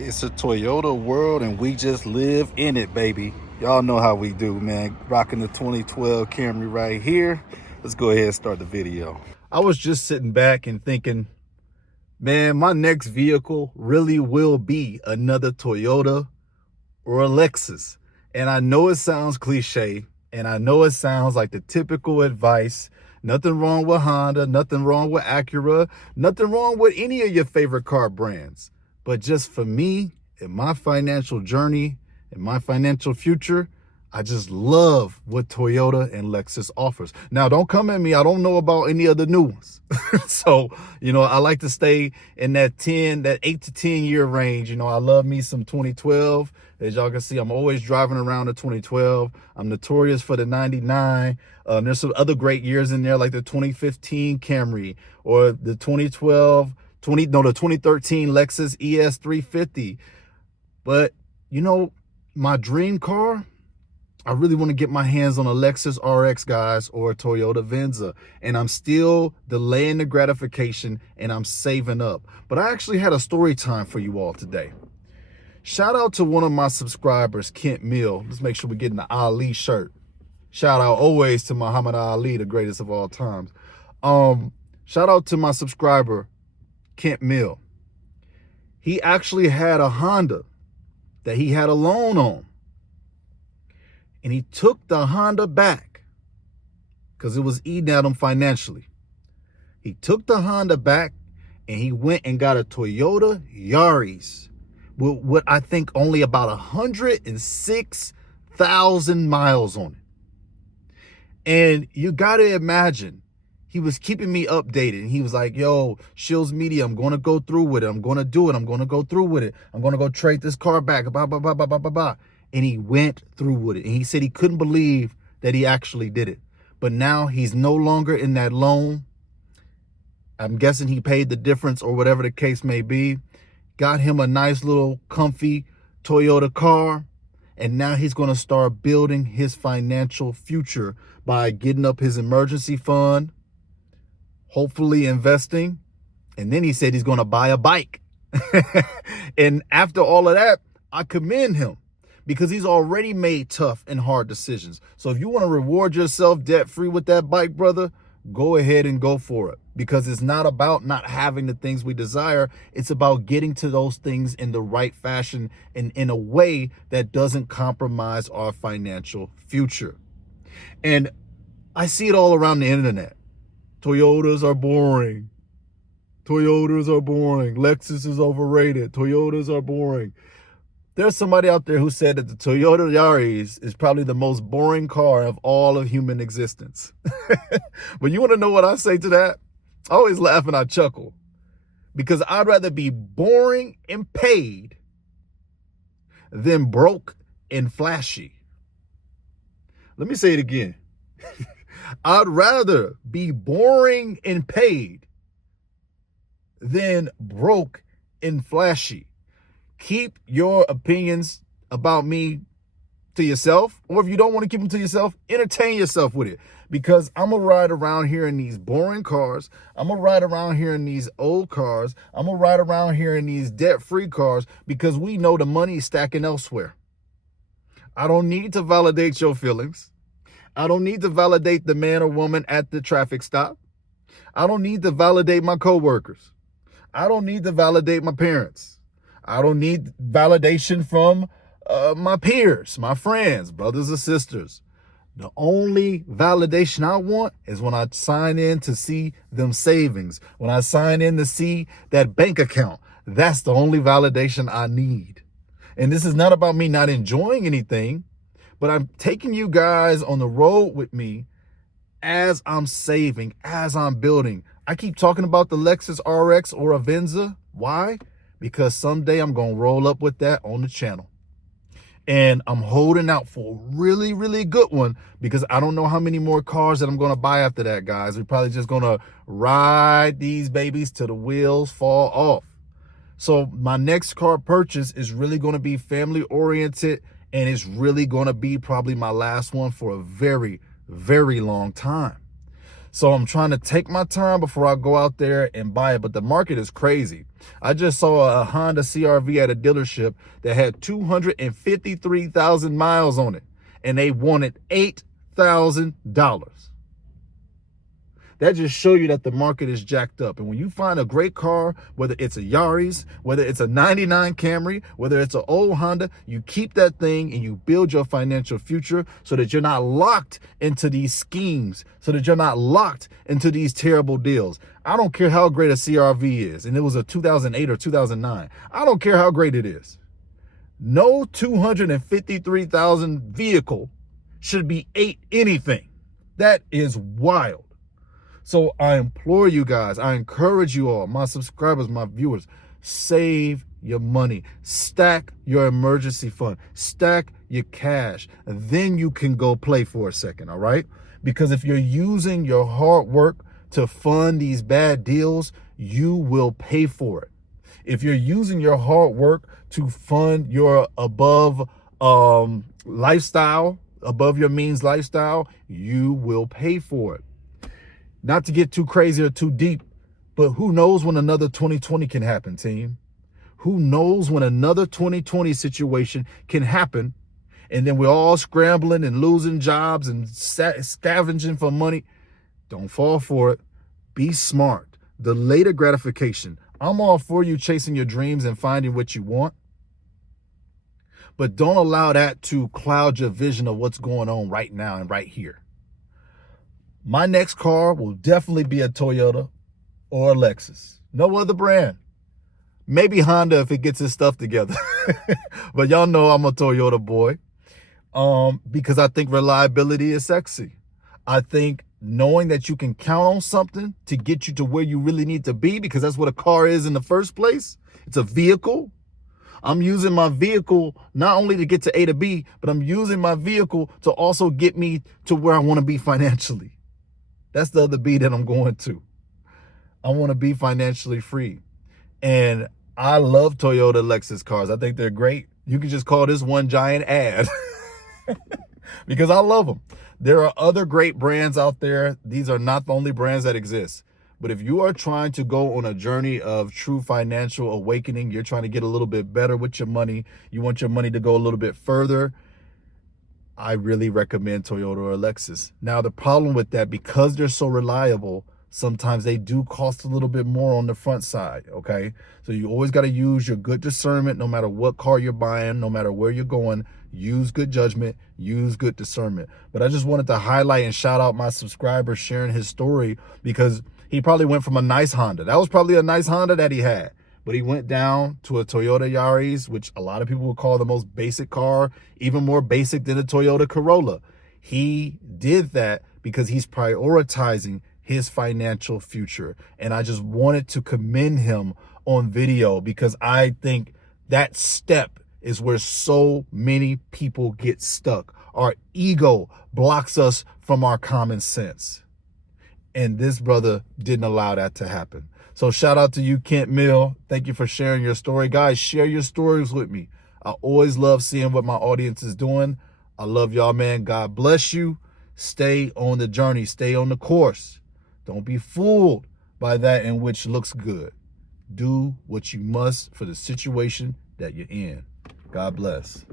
It's a Toyota world and we just live in it, baby. Y'all know how we do, man. Rocking the 2012 Camry right here. Let's go ahead and start the video. I was just sitting back and thinking, man, my next vehicle really will be another Toyota or a Lexus. And I know it sounds cliche, and I know it sounds like the typical advice. Nothing wrong with Honda, nothing wrong with Acura, nothing wrong with any of your favorite car brands. But just for me, in my financial journey, in my financial future, I just love what Toyota and Lexus offers. Now, don't come at me. I don't know about any of the new ones. So, I like to stay in that 8 to 10 year range. I love me some 2012. As y'all can see, I'm always driving around the 2012. I'm notorious for the 99. There's some other great years in there, like the 2015 Camry or the 2013 Lexus ES350. But, my dream car, I really want to get my hands on a Lexus RX, guys, or a Toyota Venza. And I'm still delaying the gratification and I'm saving up. But I actually had a story time for you all today. Shout out to one of my subscribers, Kent Mill. Let's make sure we're getting the Ali shirt. Shout out always to Muhammad Ali, the greatest of all times. Shout out to my subscriber, Kent Mill. He actually had a Honda that he had a loan on. And he took the Honda back because it was eating at him financially. He took the Honda back and he went and got a Toyota Yaris with what I think only about 106,000 miles on it. And you got to imagine, he was keeping me updated. And he was like, yo, Shills Media, I'm going to go through with it. I'm going to do it. I'm going to go through with it. I'm going to go trade this car back. Blah, blah, blah, blah, blah, blah, blah. And he went through with it. And he said he couldn't believe that he actually did it. But now he's no longer in that loan. I'm guessing he paid the difference or whatever the case may be. Got him a nice little comfy Toyota car. And now he's going to start building his financial future by getting up his emergency fund, hopefully investing. And then he said he's going to buy a bike. And after all of that, I commend him, because he's already made tough and hard decisions. So if you want to reward yourself debt-free with that bike, brother, go ahead and go for it. Because it's not about not having the things we desire. It's about getting to those things in the right fashion and in a way that doesn't compromise our financial future. And I see it all around the internet. Toyotas are boring. Toyotas are boring. Lexus is overrated. Toyotas are boring. There's somebody out there who said that the Toyota Yaris is probably the most boring car of all of human existence. But you want to know what I say to that? I always laugh and I chuckle, because I'd rather be boring and paid than broke and flashy. Let me say it again. I'd rather be boring and paid than broke and flashy. Keep your opinions about me to yourself, or if you don't want to keep them to yourself, entertain yourself with it, because I'm going to ride around here in these boring cars. I'm going to ride around here in these old cars. I'm going to ride around here in these debt-free cars, because we know the money is stacking elsewhere. I don't need to validate your feelings. I don't need to validate the man or woman at the traffic stop. I don't need to validate my coworkers. I don't need to validate my parents. I don't need validation from my peers, my friends, brothers or sisters. The only validation I want is when I sign in to see them savings, when I sign in to see that bank account. That's the only validation I need. And this is not about me not enjoying anything, but I'm taking you guys on the road with me as I'm saving, as I'm building. I keep talking about the Lexus RX or a Venza. Why? Because someday I'm going to roll up with that on the channel. And I'm holding out for a really, really good one, because I don't know how many more cars that I'm going to buy after that, guys. We're probably just going to ride these babies till the wheels fall off. So my next car purchase is really going to be family oriented, and it's really going to be probably my last one for a very, very long time. So I'm trying to take my time before I go out there and buy it. But the market is crazy. I just saw a Honda CRV at a dealership that had 253,000 miles on it, and they wanted $8,000. That just show you that the market is jacked up. And when you find a great car, whether it's a Yaris, whether it's a 99 Camry, whether it's an old Honda, you keep that thing and you build your financial future so that you're not locked into these schemes, so that you're not locked into these terrible deals. I don't care how great a CRV is, and it was a 2008 or 2009. I don't care how great it is. No 253,000 vehicle should be anything. That is wild. So I implore you guys, I encourage you all, my subscribers, my viewers, save your money, stack your emergency fund, stack your cash, and then you can go play for a second, all right? Because if you're using your hard work to fund these bad deals, you will pay for it. If you're using your hard work to fund your above lifestyle, above your means lifestyle, you will pay for it. Not to get too crazy or too deep, but who knows when another 2020 can happen, team? Who knows when another 2020 situation can happen, and then we're all scrambling and losing jobs and scavenging for money? Don't fall for it. Be smart. Delay the gratification. I'm all for you chasing your dreams and finding what you want, but don't allow that to cloud your vision of what's going on right now and right here. My next car will definitely be a Toyota or a Lexus. No other brand. Maybe Honda if it gets its stuff together. But y'all know I'm a Toyota boy because I think reliability is sexy. I think knowing that you can count on something to get you to where you really need to be, because that's what a car is in the first place. It's a vehicle. I'm using my vehicle not only to get to A to B, but I'm using my vehicle to also get me to where I want to be financially. That's the other B that I'm going to. I want to be financially free. And I love Toyota Lexus cars. I think they're great. You can just call this one giant ad because I love them. There are other great brands out there. These are not the only brands that exist. But if you are trying to go on a journey of true financial awakening, you're trying to get a little bit better with your money, you want your money to go a little bit further, I really recommend Toyota or Lexus. Now, the problem with that, because they're so reliable, sometimes they do cost a little bit more on the front side, okay? So you always got to use your good discernment no matter what car you're buying, no matter where you're going. Use good judgment, use good discernment. But I just wanted to highlight and shout out my subscriber sharing his story, because he probably went from a nice Honda. That was probably a nice Honda that he had. But he went down to a Toyota Yaris, which a lot of people would call the most basic car, even more basic than a Toyota Corolla. He did that because he's prioritizing his financial future. And I just wanted to commend him on video, because I think that step is where so many people get stuck. Our ego blocks us from our common sense. And this brother didn't allow that to happen. So shout out to you, Kent Mill. Thank you for sharing your story. Guys, share your stories with me. I always love seeing what my audience is doing. I love y'all, man. God bless you. Stay on the journey. Stay on the course. Don't be fooled by that in which looks good. Do what you must for the situation that you're in. God bless.